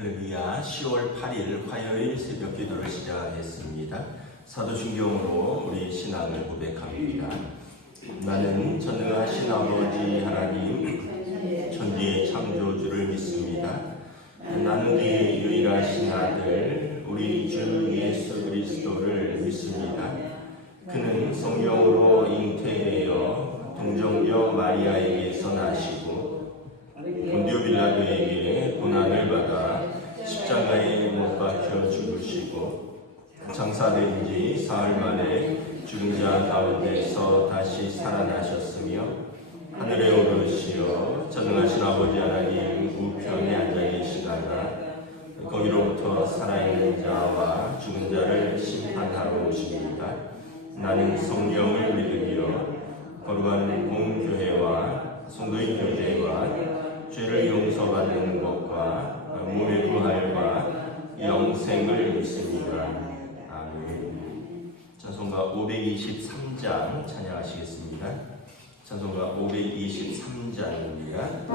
할렐루야. 10월 8일 화요일 새벽 기도를 시작하겠습니다. 사도신경으로 우리 신앙을 고백합니다. 나는 전능하신 아버지 하나님 천지의 창조주를 믿습니다. 나는 그의 유일하신 아들 우리 주 예수 그리스도를 믿습니다. 그는 성령으로 잉태되어 동정녀 마리아에게서 나시고 본디오 빌라도에게 고난을 받아 십자가에 못 박혀 죽으시고 장사된 지 사흘 만에 죽은 자 가운데서 다시 살아나셨으며 하늘에 오르시어 전능하신 아버지 하나님 우편에 앉아 계시다가 거기로부터 살아있는 자와 죽은 자를 심판하러 오십니다. 나는 성경을 믿으며 거룩한 공교회와 성도의 교제와 죄를 용서받는 것과 몸의 부활과 영생을 믿습니다. 아멘. 찬송가 523장 찬양하시겠습니다. 찬송가 523장입니다.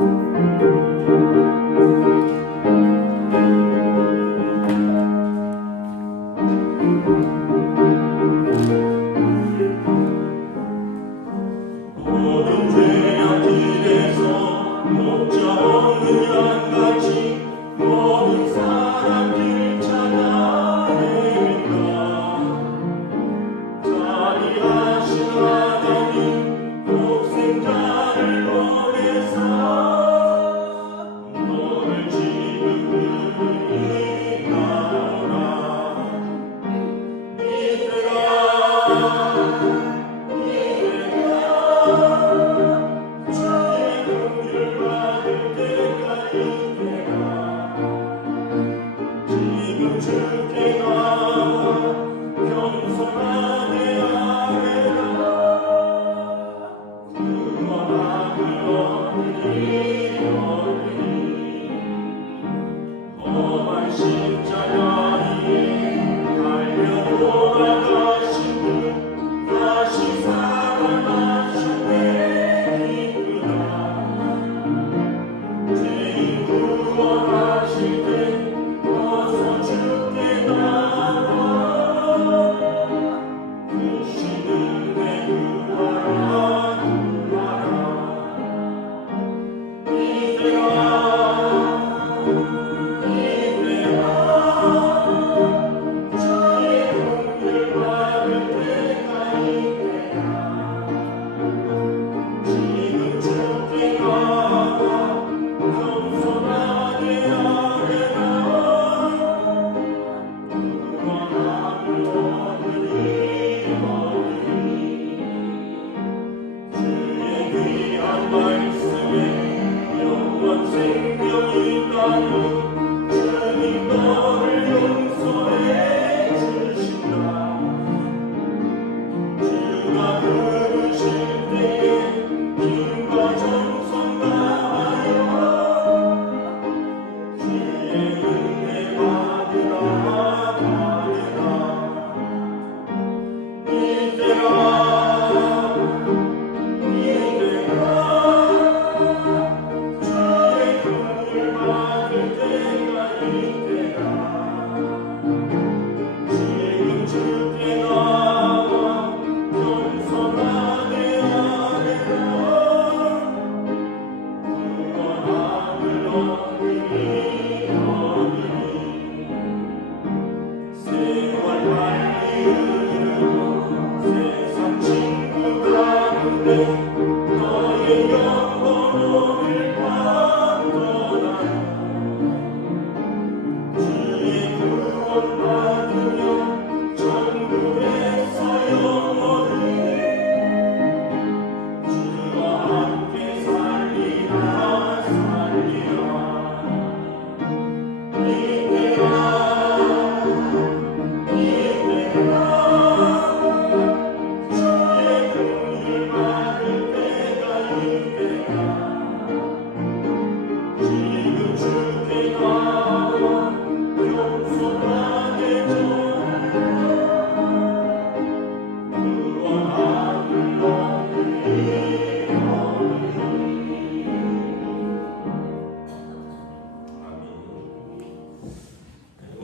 주의 긍휼을 받을 때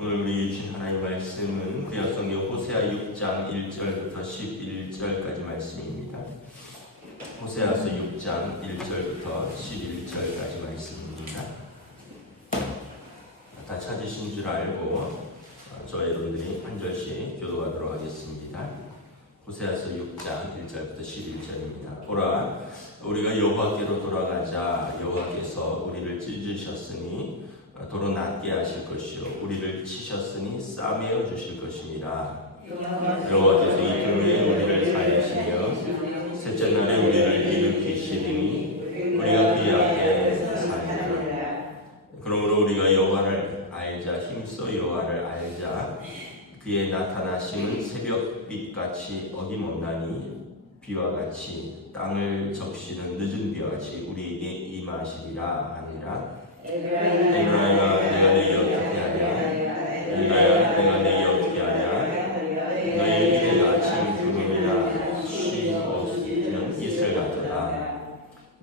오늘 우리 주신 하나님 말씀은 구약성경 호세아 6장 1절부터 11절까지 말씀입니다. 호세아서 6장 1절부터 11절까지 말씀입니다. 다 찾으신 줄 알고 저 여러분들이 한 절씩 교도하도록 하겠습니다. 호세아서 6장 1절부터 11절입니다. 보라, 우리가 여호와께로 돌아가자. 여호와께서 우리를 찢으셨으니 도로 낮게 하실 것이요 우리를 치셨으니 싸매어 주실 것입니다. 여호와께서 이틀 후에 우리를 살리시며 셋째 날에 우리를 일으키시리니 우리가 그의 앞에 살리라. 그러므로 우리가 여호와를 알자. 힘써 여호와를 알자. 그의 나타나심은 새벽빛같이 어김없나니 비와 같이 땅을 적시는 늦은 비와 같이 우리에게 임하시리라 하니라. 에브라임아, 내가 너희 어떻게 하냐? 유다야, 내가 너희 어떻게 하냐? 너희 미래가 아침 구름이라 쉬없는 이슬 같도다.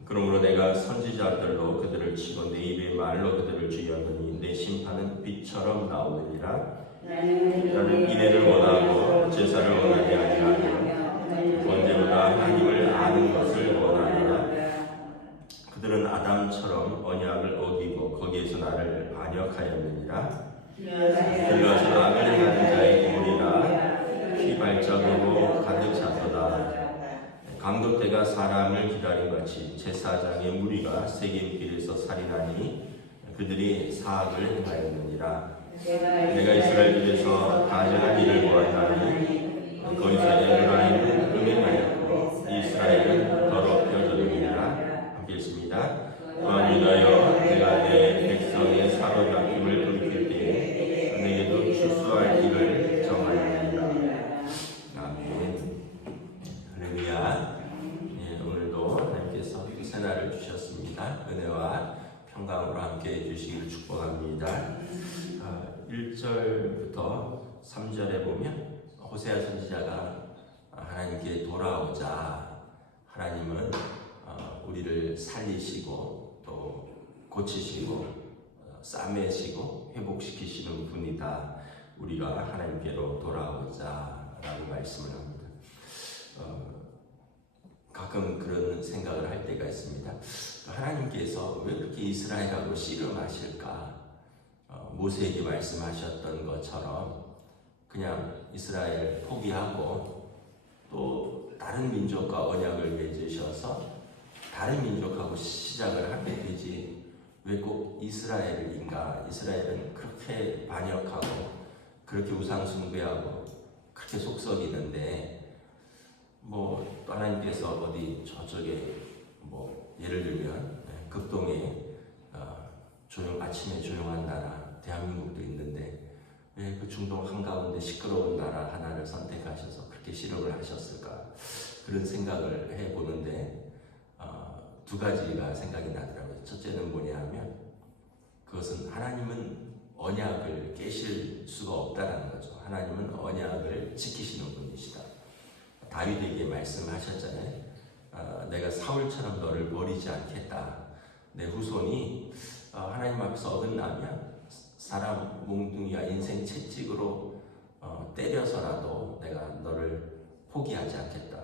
그러므로 내가 선지자들로 그들을 치고 내 입의 말로 그들을 죽였느니 내 심판은 빛처럼 나오느니라. 나는 인애를 원하고 제사를 원하지 아니하며 언제보다 하나님을 아는 것을 원하노라. 그들은 아담처럼 언약을 어기고 거기에서 나를 반역하였느니라. 들러서 악을 행하는 자의 고리나 피 발자국으로 가득 찼도다. 강도떼가 사람을 기다린 같이 제사장의 무리가 세겜길에서 살인하니 그들이 사악을 행하였느니라. 내가 이스라엘에서 가증한 일을 보았나니 거기서 에브라임은 음행하였고 이스라엘은 더럽혀졌느니라. 함께 읽습니다. 또한 유다여, 내가 내 백성의 사로잡힘을 돌이킬 때에 내게도 출소할 일을 정하였느니라. 아멘. 할렐루야. 오늘도 하나님께서 새날을 주셨습니다. 은혜와 평강으로 함께 해주시기를 축복합니다. 1절부터 3절에 보면 호세아 선지자가 하나님께 돌아오자. 하나님은 우리를 살리시고 또 고치시고 싸매시고 회복시키시는 분이다. 우리가 하나님께로 돌아오자 라고 말씀을 합니다. 가끔 그런 생각을 할 때가 있습니다. 하나님께서 왜 그렇게 이스라엘하고 씨름하실까? 모세에게 말씀하셨던 것처럼 그냥 이스라엘 포기하고 또 다른 민족과 언약을 맺으셔서 다른 민족하고 시작을 하게 되지 왜 꼭 이스라엘인가? 이스라엘은 그렇게 반역하고 그렇게 우상숭배하고 그렇게 속썩이는데 뭐 하나님께서 어디 저쪽에 뭐 예를 들면 극동에 아침에 조용한 나라 대한민국도 있는데 왜 그 중동 한가운데 시끄러운 나라 하나를 선택하셔서 그렇게 실험을 하셨을까? 그런 생각을 해보는데 두 가지가 생각이 나더라고요. 첫째는 뭐냐 하면 그것은 하나님은 언약을 깨실 수가 없다는 거죠. 하나님은 언약을 지키시는 분이시다. 다윗에게 말씀하셨잖아요. 내가 사울처럼 너를 버리지 않겠다. 내 후손이 하나님 앞에서 어긋나면 사람 몽둥이와 인생 채찍으로 때려서라도 내가 너를 포기하지 않겠다.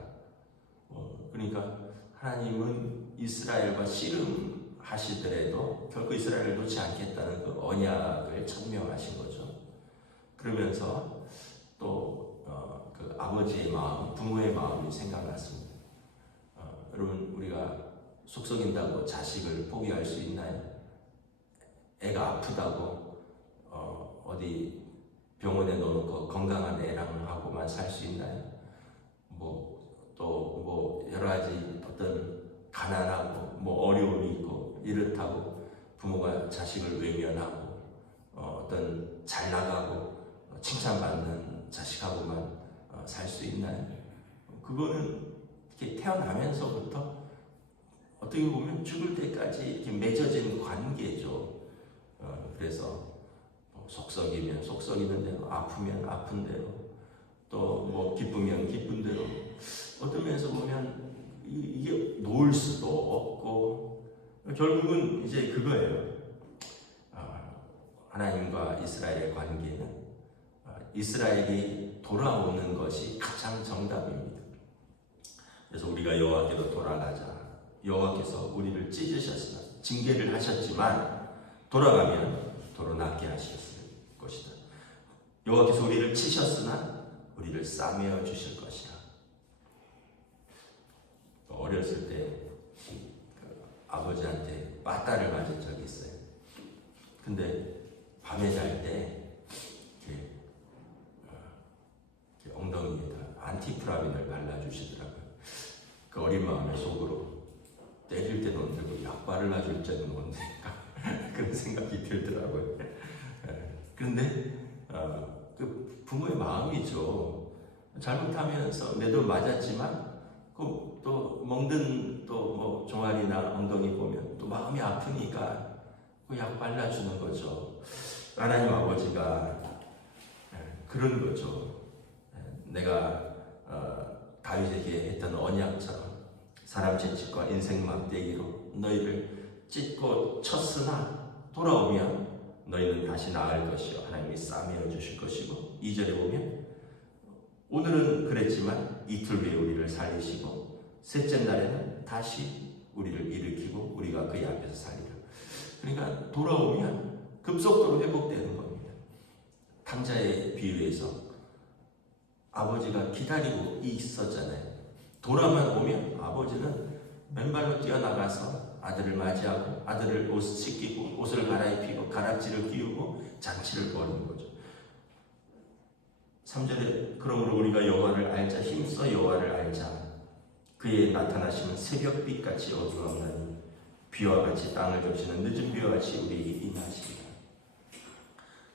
그러니까 하나님은 이스라엘과 씨름하시더라도 결코 이스라엘을 놓지 않겠다는 그 언약을 천명하신 거죠. 그러면서 또 그 아버지의 마음, 부모의 마음이 생각났습니다. 여러분, 우리가 속썩인다고 자식을 포기할 수 있나요? 애가 아프다고 어디 병원에 넣어놓고 건강한 애랑 하고만 살 수 있나요? 또 여러 가지 어떤 가난하고 어려움이 있고 이렇다고 부모가 자식을 외면하고 어떤 잘 나가고 칭찬받는 자식하고만 살 수 있나요? 그거는 이렇게 태어나면서부터 어떻게 보면 죽을 때까지 이렇게 맺어진 관계죠. 그래서 속썩이면 속썩이는 대로, 아프면 아픈 대로, 또 기쁘면 기쁜 대로, 어떤 면에서 보면 이게 놓을 수도 없고 결국은 이제 그거예요. 하나님과 이스라엘의 관계는 이스라엘이 돌아오는 것이 가장 정답입니다. 그래서 우리가 여호와께로 돌아가자. 여호와께서 우리를 찢으셨으나 징계를 하셨지만 돌아가면 도로 낫게 하셨을 것이다. 여호와께서 우리를 치셨으나 우리를 싸매어 주실 것이다. 어렸을 때 아버지한테 빠따를 맞은 적이 있어요. 근데 밤에 잘 때 엉덩이에다 안티프라민을 발라주시더라고요. 그 어린 마음의 속으로 때릴 때는 언제고 약 발라줄 때는 언제인가 그런 생각이 들더라고요. 그런데 그 부모의 마음이죠. 잘못하면서 매도 맞았지만 또 먹는 또 뭐 종아리나 엉덩이 보면 또 마음이 아프니까 그 약 발라주는 거죠. 하나님 아버지가 그런 거죠. 내가 다윗에게 했던 언약처럼 사람 채찍과 인생 막대기로 너희를 찢고 쳤으나 돌아오면 너희는 다시 나을 것이요 하나님이 싸매어 주실 것이고 2절에 보면 오늘은 그랬지만 이틀 후에 우리를 살리시고 셋째 날에는 다시 우리를 일으키고 우리가 그의 앞에서 살리라. 그러니까 돌아오면 급속도로 회복되는 겁니다. 탕자의 비유에서 아버지가 기다리고 있었잖아요. 돌아만 오면 아버지는 맨발로 뛰어나가서 아들을 맞이하고 아들을 옷 씻기고 옷을 갈아입히고 가락지를 끼우고 잔치를 벌이는 거죠. 3절에 그러므로 우리가 여호와를 알자 힘써 여호와를 알자 그의 나타나시면 새벽빛같이 어두워나니 비와 같이 땅을 적시는 늦은 비와 같이 우리에게 임하시리라.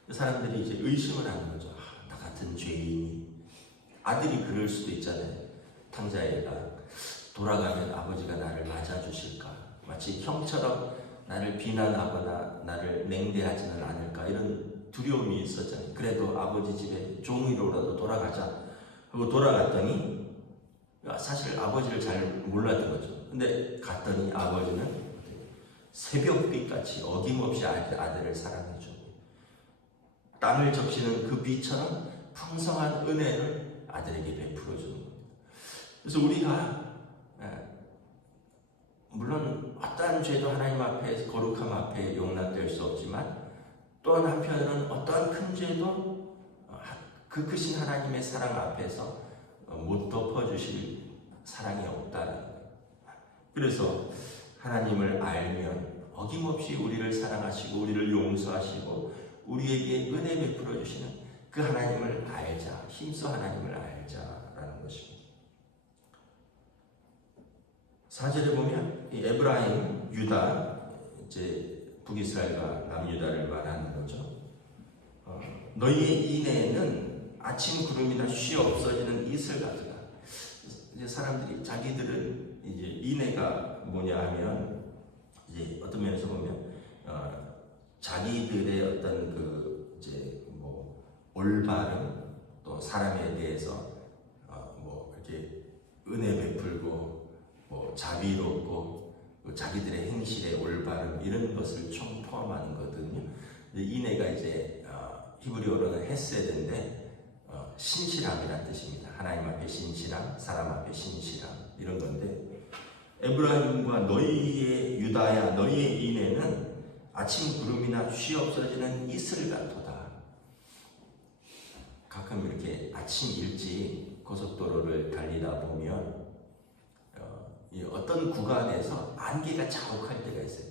사람들이 이제 의심을 하는 거죠. 나 같은 죄인이 아들이 그럴 수도 있잖아요. 탕자애가 돌아가면 아버지가 나를 맞아주실까? 마치 형처럼 나를 비난하거나 나를 맹대하지는 않을까? 이런 두려움이 있었잖아요. 그래도 아버지 집에 종이로라도 돌아가자 하고 돌아갔더니 사실 아버지를 잘 몰랐던 거죠. 근데 갔더니 아버지는 새벽빛같이 어김없이 아들을 사랑해줘. 땅을 적시는 그 비처럼 풍성한 은혜를 아들에게 베풀어 주는 겁니다. 그래서 우리가 물론 어떠한 죄도 하나님 앞에 거룩함 앞에 용납될 수 없지만 또한 한편으로는 어떠한 큰 죄도 그 크신 하나님의 사랑 앞에서 못 덮어주실 사랑이 없다는 거예요. 그래서 하나님을 알면 어김없이 우리를 사랑하시고 우리를 용서하시고 우리에게 은혜 베풀어 주시는 그 하나님을 알자, 힘써 하나님을 알자라는 것입니다. 4절에 보면 이 에브라임, 유다, 이제 북이스라엘과 남유다를 말하는 거죠. 너희의 인애는 아침 구름이나 쉬 없어지는 이슬 같으다. 이제 사람들이 자기들은 이제 인애가 뭐냐 하면 이제 어떤 면에서 보면 자기들의 어떤 그 이제 뭐 올바름 또 사람에 대해서 뭐 이렇게 은혜 베풀고 뭐 자비롭고 자기들의 행실의 올바름 이런 것을 총 포함하는 거거든요. 인애가 이제 히브리어로는 헤세드인데 신실함이란 뜻입니다. 하나님 앞에 신실함, 사람 앞에 신실함 이런 건데 에브라임과 너희의 유다야 너희의 인애는 아침 구름이나 쉬 없어지는 이슬 같도다. 가끔 이렇게 아침 일찍 고속도로를 달리다 보면 어떤 구간에서 안개가 자욱할 때가 있어요.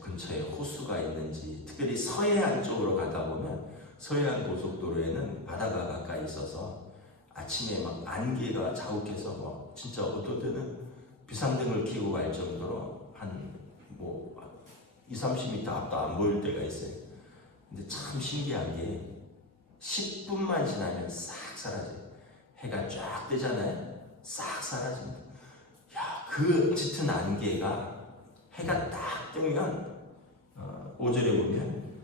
근처에 호수가 있는지 특별히 서해안 쪽으로 가다 보면 서해안 고속도로에는 바다가 가까이 있어서 아침에 막 안개가 자욱해서 막 진짜 어떨 때는 비상등을 켜고 갈 정도로 한 뭐 20-30m 앞도 안 보일 때가 있어요. 근데 참 신기한 게 10분만 지나면 싹 사라져요. 해가 쫙 뜨잖아요. 싹 사라집니다. 야, 그 짙은 안개가 해가 딱 뜨면 5절에 보면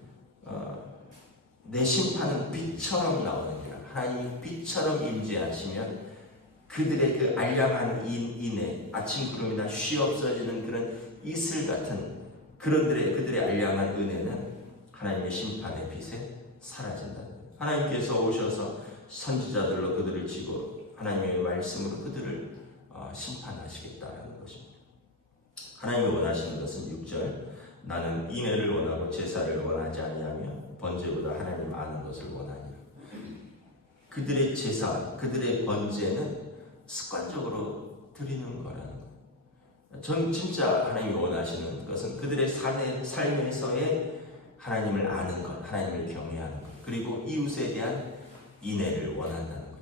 내 심판은 빛처럼 나오느니라. 하나님이 빛처럼 임재하시면 그들의 그 알량한 인애, 아침 구름이나 쉬 없어지는 그런 이슬 같은 그들의 알량한 은혜는 하나님의 심판의 빛에 사라진다. 하나님께서 오셔서 선지자들로 그들을 치고 하나님의 말씀으로 그들을 심판하시겠다는 것입니다. 하나님이 원하시는 것은 6절, 나는 인애를 원하고 제사를 원하지 아니하며 번제보다 하나님 아는 것을 원하니라. 그들의 제사, 그들의 번제는 습관적으로 드리는 거라는 거예요. 전 진짜 하나님이 원하시는 것은 그들의 삶에서의 하나님을 아는 것, 하나님을 경외하는 것, 그리고 이웃에 대한 인애를 원한다는 거예요.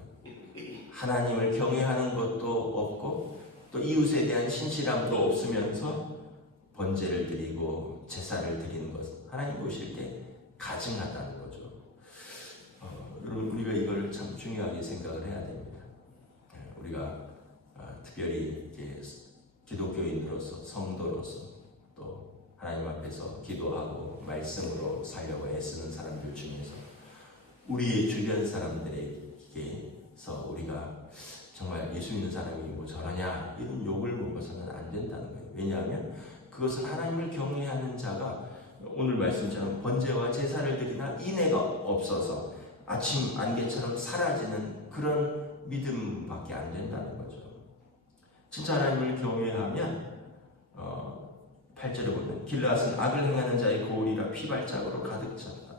하나님을 경외하는 것도 없고 또 이웃에 대한 신실함도 없으면서 번제를 드리고 제사를 드리는 것은 하나님 보실 때 가증하다는 거죠. 여러분, 우리가 이걸 참 중요하게 생각을 해야 됩니다. 우리가 특별히 기독교인으로서, 성도로서 또 하나님 앞에서 기도하고 말씀으로 살려고 애쓰는 사람들 중에서 우리의 주변 사람들에게서 우리가 정말 예수 믿는 사람이 뭐 저러냐 이런 욕을 먹어서는 안 된다는 거예요. 왜냐하면 그것은 하나님을 경외하는 자가 오늘 말씀처럼 번제와 제사를 드리나 인애가 없어서 아침 안개처럼 사라지는 그런 믿음밖에 안 된다는 거죠. 진짜 하나님을 경외하면 8절에 보면 길앗은 악을 행하는 자의 거울이라 피발자국으로 가득 찼다.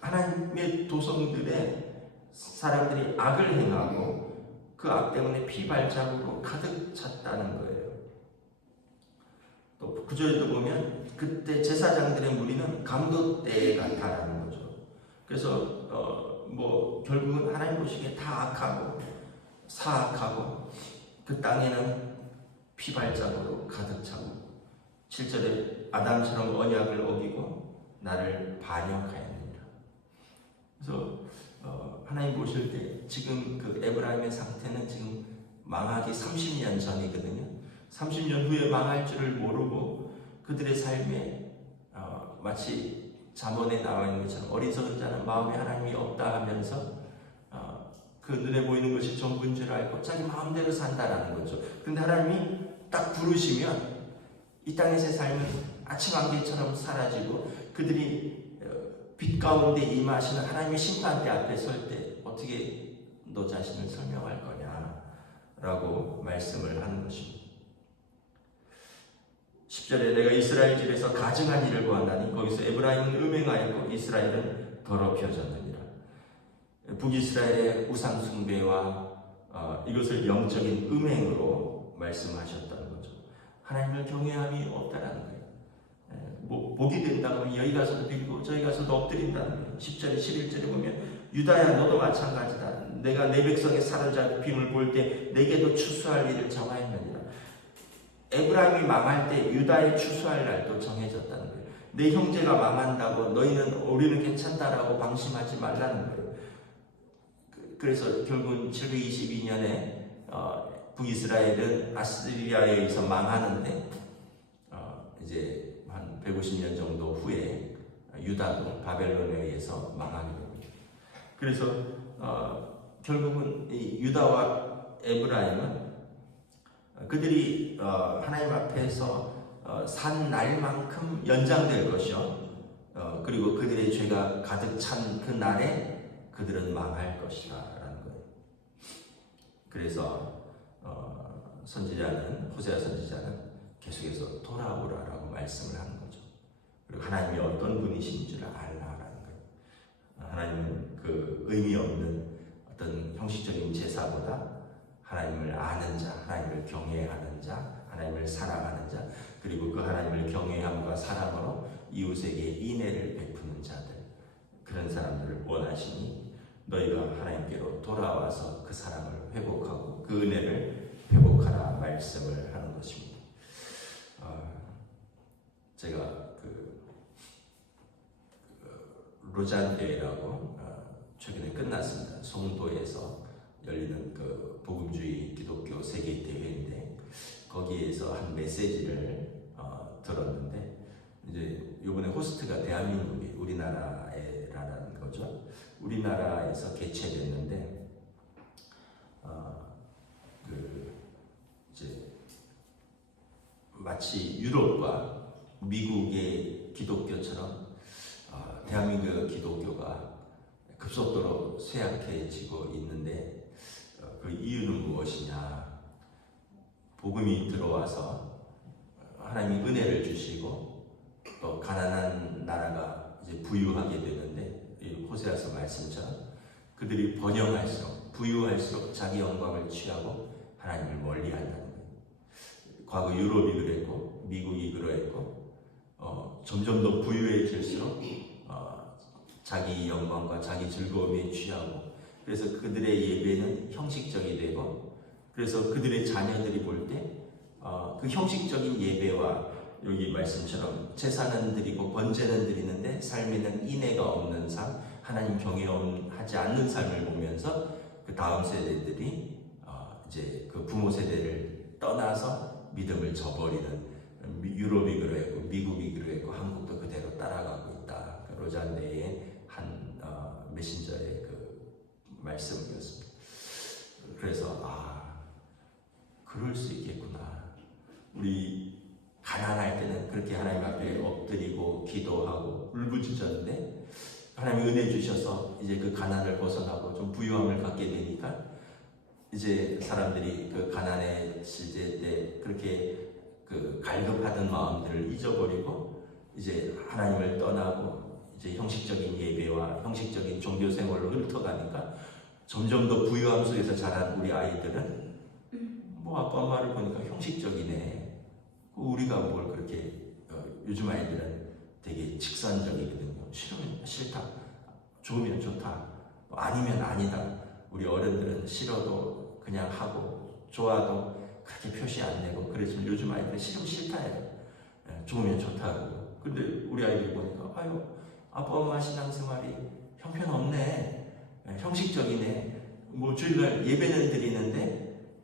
하나님의 도성들의 사람들이 악을 행하고 그 악 때문에 피발자국으로 가득 찼다는 거예요. 또 9절에도 보면 그때 제사장들의 무리는 감독대 같다라는 거죠. 그래서 결국은 하나님 보시기에 다 악하고 사악하고 그 땅에는 피발자국으로 가득 차고 7절에 아담처럼 언약을 어기고 나를 반역하였느니라. 그래서 하나님 보실 때 지금 그 에브라임의 상태는 지금 망하기 30년 전이거든요. 30년 후에 망할 줄을 모르고 그들의 삶에 마치 잠언에 나와 있는 것처럼 어리석은 자는 마음에 하나님이 없다 하면서 그 눈에 보이는 것이 전부인 줄 알고 자기 마음대로 산다라는 거죠. 그런데 하나님이 딱 부르시면 이 땅에서의 삶은 아침 안개처럼 사라지고 그들이 빛 가운데 임하시는 하나님의 심판대 앞에 설 때 어떻게 너 자신을 설명할 거냐라고 말씀을 하는 것입니다. 10절에 내가 이스라엘 집에서 가증한 일을 보았나니 거기서 에브라임은 음행하였고 이스라엘은 더럽혀졌느니라. 북이스라엘의 우상 숭배와 이것을 영적인 음행으로 말씀하셨다는 거죠. 하나님을 경외함이 없다라는 거예요. 복이 된다고 하면 여기 가서도 빌고 저기 가서도 엎드린다는 거예요. 10절에 11절에 보면 유다야 너도 마찬가지다. 내가 내 백성의 사로잡힘을 볼 때 내게도 추수할 일을 정하였느니라. 에브라임이 망할 때 유다의 추수할 날도 정해졌다는 거예요. 내 형제가 망한다고 우리는 괜찮다라고 방심하지 말라는 거예요. 그래서 결국은 722년에 북이스라엘은 아스리아에 의해서 망하는데 이제 한 150년 정도 후에 유다도 바벨론에 의해서 망하게 됩니다. 그래서 결국은 이 유다와 에브라임은 그들이 하나님 앞에서 산 날만큼 연장될 것이요. 그리고 그들의 죄가 가득 찬 그 날에 그들은 망할 것이라는 거예요. 그래서 호세아 선지자는 계속해서 돌아오라라고 말씀을 하는 거죠. 그리고 하나님이 어떤 분이신 줄 알라라는 거예요. 하나님은 그 의미 없는 어떤 형식적인 제사보다 하나님을 아는 자, 하나님을 경외하는 자, 하나님을 사랑하는 자, 그리고 그 하나님을 경외함과 사랑으로 이웃에게 인애를 베푸는 자들, 그런 사람들을 원하시니 너희가 하나님께로 돌아와서 그 사랑을 회복하고 그 은혜를 회복하라 말씀을 하는 것입니다. 제가 로잔 대회라고 최근에 끝났습니다. 송도에서 열리는 그 복음주의 기독교 세계 대회인데 거기에서 한 메시지를 들었는데 이제 이번에 호스트가 대한민국이 우리나라라는 거죠. 우리나라에서 개최됐는데 이제 마치 유럽과 미국의 기독교처럼 대한민국 기독교가 급속도로 쇠약해지고 있는데 그 이유는 무엇이냐? 복음이 들어와서 하나님이 은혜를 주시고 또 가난한 나라가 이제 부유하게 되는데, 이 호세아서 말씀처럼 그들이 번영할수록 부유할수록 자기 영광을 취하고 하나님을 멀리한다는 거예요. 과거 유럽이 그랬고 미국이 그랬고 점점 더 부유해질수록 자기 영광과 자기 즐거움에 취하고, 그래서 그들의 예배는 형식적이 되고, 그래서 그들의 자녀들이 볼 때 그 형식적인 예배와 여기 말씀처럼 제사는 드리고 번제는 드리는데 삶에는 인애가 없는 삶, 하나님 경외하지 않는 삶을 보면서 그 다음 세대들이 이제 그 부모 세대를 떠나서 믿음을 저버리는, 유럽이 그러했고 미국이 그러했고 한국도 그대로 따라가고 있다. 그 로잔네의 한 메신저의 그 말씀이었습니다. 그래서 그럴 수 있겠구나. 우리 가난할 때는 그렇게 하나님 앞에 엎드리고 기도하고 울부짖었는데 하나님이 은혜 주셔서 이제 그 가난을 벗어나고 좀 부유함을 갖게 되니까 이제 사람들이 그 가난의 시대 때 그렇게 그 갈급하던 마음들을 잊어버리고 이제 하나님을 떠나고 이제 형식적인 예배와 형식적인 종교 생활로 훑어가니까 점점 더 부유함 속에서 자란 우리 아이들은 뭐 아빠 엄마를 보니까 형식적이네. 우리가 뭘 그렇게 요즘 아이들은 되게 직선적이거든요. 싫으면 싫다, 좋으면 좋다, 아니면 아니다. 우리 어른들은 싫어도 그냥 하고 좋아도 그렇게 표시 안 내고 그러지만 요즘 아이들은 싫으면 싫다예요. 좋으면 좋다고. 근데 우리 아이들 보니까 아빠 엄마 신앙생활이 형편없네, 형식적이네. 뭐 주일날 예배는 드리는데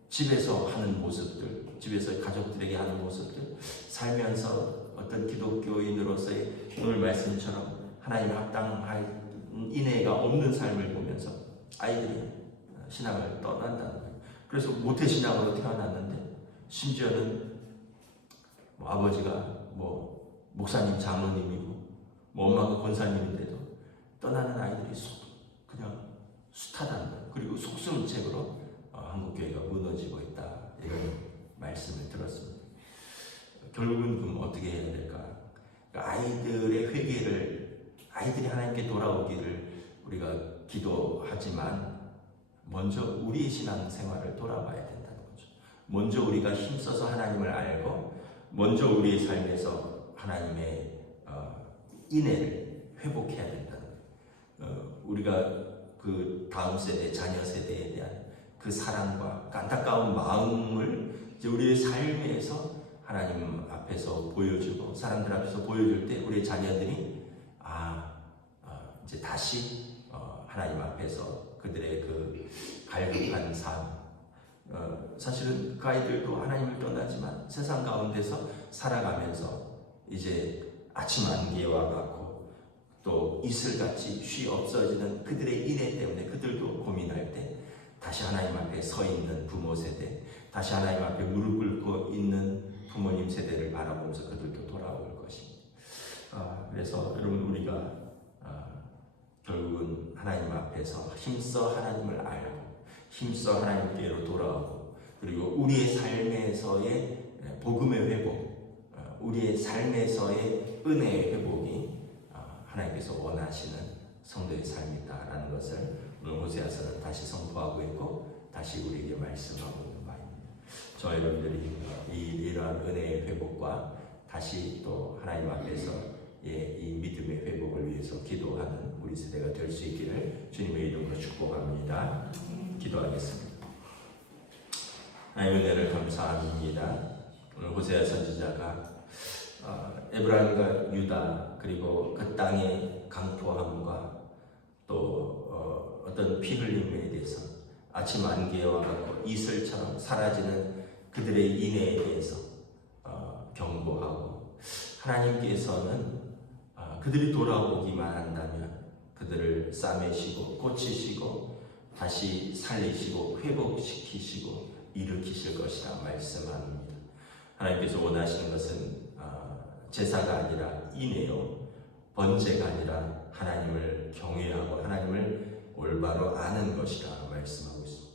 집에서 하는 모습들, 집에서 가족들에게 하는 모습들, 살면서 어떤 기독교인으로서의 오늘 말씀처럼 하나님 합당할 인애가 없는 삶을 보면서 아이들이 신앙을 떠난다는 거예요. 그래서 모태신앙으로 태어났는데 심지어는 뭐 아버지가 뭐 목사님 장로님이고 뭐 엄마가 권사님인데도 떠나는 아이들이 그냥 숱하다는 거예요. 그리고 속수무책으로 한국교회가 무너지고 있다, 이런 말씀을 들었습니다. 결국은 그럼 어떻게 해야 될까? 그러니까 아이들의 회개를, 아이들이 하나님께 돌아오기를 우리가 기도하지만 먼저 우리의 신앙생활을 돌아봐야 된다는 거죠. 먼저 우리가 힘써서 하나님을 알고 먼저 우리의 삶에서 하나님의 인애를 회복해야 된다는 거예요. 우리가 그 다음 세대, 자녀 세대에 대한 그 사랑과 안타까운 마음을 이제 우리의 삶에서 하나님 앞에서 보여주고 사람들 앞에서 보여줄 때 우리의 자녀들이 이제 다시 하나님 앞에서 그들의 그 갈급한 삶, 사실은 그 아이들도 하나님을 떠나지만 세상 가운데서 살아가면서 이제 아침 안개와 같고 또 이슬같이 쉬 없어지는 그들의 인애 때문에 그들도 고민할 때 다시 하나님 앞에 서 있는 부모 세대, 다시 하나님 앞에 무릎 꿇고 있는 부모님 세대를 바라보면서 그들도 돌아올 것입니다. 그래서 여러분, 우리가 결국은 하나님 앞에서 힘써 하나님을 알고 힘써 하나님께로 돌아오고, 그리고 우리의 삶에서의 복음의 회복, 우리의 삶에서의 은혜의 회복이 하나님께서 원하시는 성도의 삶이다라는 것을 오늘 호세아서는 다시 선포하고 있고 다시 우리에게 말씀하고 있는 바입니다. 저 여러분들이 이러한 은혜의 회복과 다시 또 하나님 앞에서 이 믿음의 회복을 위해서 기도하는 우리 세대가 될 수 있기를 주님의 이름으로 축복합니다. 기도하겠습니다. 하나님의 은혜를 감사합니다. 오늘 호세아 선지자가 에브라임과 유다 그리고 그 땅의 강토함과 또 어떤 피 흘림에 대해서 아침 안개와 같고 이슬처럼 사라지는 그들의 인애에 대해서 경고하고, 하나님께서는 그들이 돌아오기만 한다면 그들을 싸매시고 고치시고 다시 살리시고 회복시키시고 일으키실 것이라 말씀합니다. 하나님께서 원하시는 것은 제사가 아니라 인애요, 번제가 아니라 하나님을 경외하고 하나님을 올바로 아는 것이라 말씀하고 있습니다.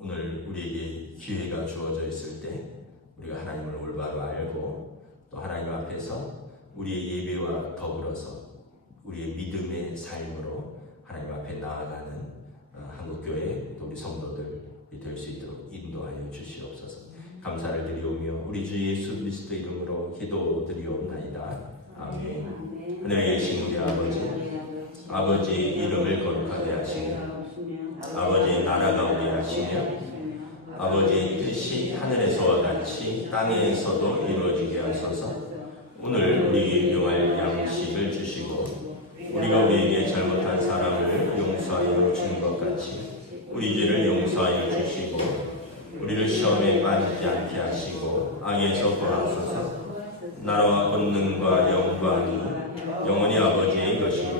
오늘 우리에게 기회가 주어져 있을 때 우리가 하나님을 올바로 알고 또 하나님 앞에서 우리의 예배와 더불어서 우리의 믿음의 삶으로 하나님 앞에 나아가는 한국교회 또 우리 성도들이 될 수 있도록 인도하여 주시옵소서. 감사를 드리오며 우리 주 예수 그리스도 이름으로 기도드리옵나이다. 아멘. 하늘에 계신 우리 아버지 이름을 거룩하게 하시며 아버지 나라가 오게 하시며 아버지의 뜻이 하늘에서와 같이 땅에서도 이루어지게 하소서. 오늘 우리에게 용할 양식을 주시고 우리가 우리에게 잘못한 사람을 용서하여 주는 것 같이 우리 죄를 용서하여 주시고 우리를 시험에 빠지지 않게 하시고 악에서 구하소서. 나라와 권능과 영광이 영원히 아버지의 것입니다.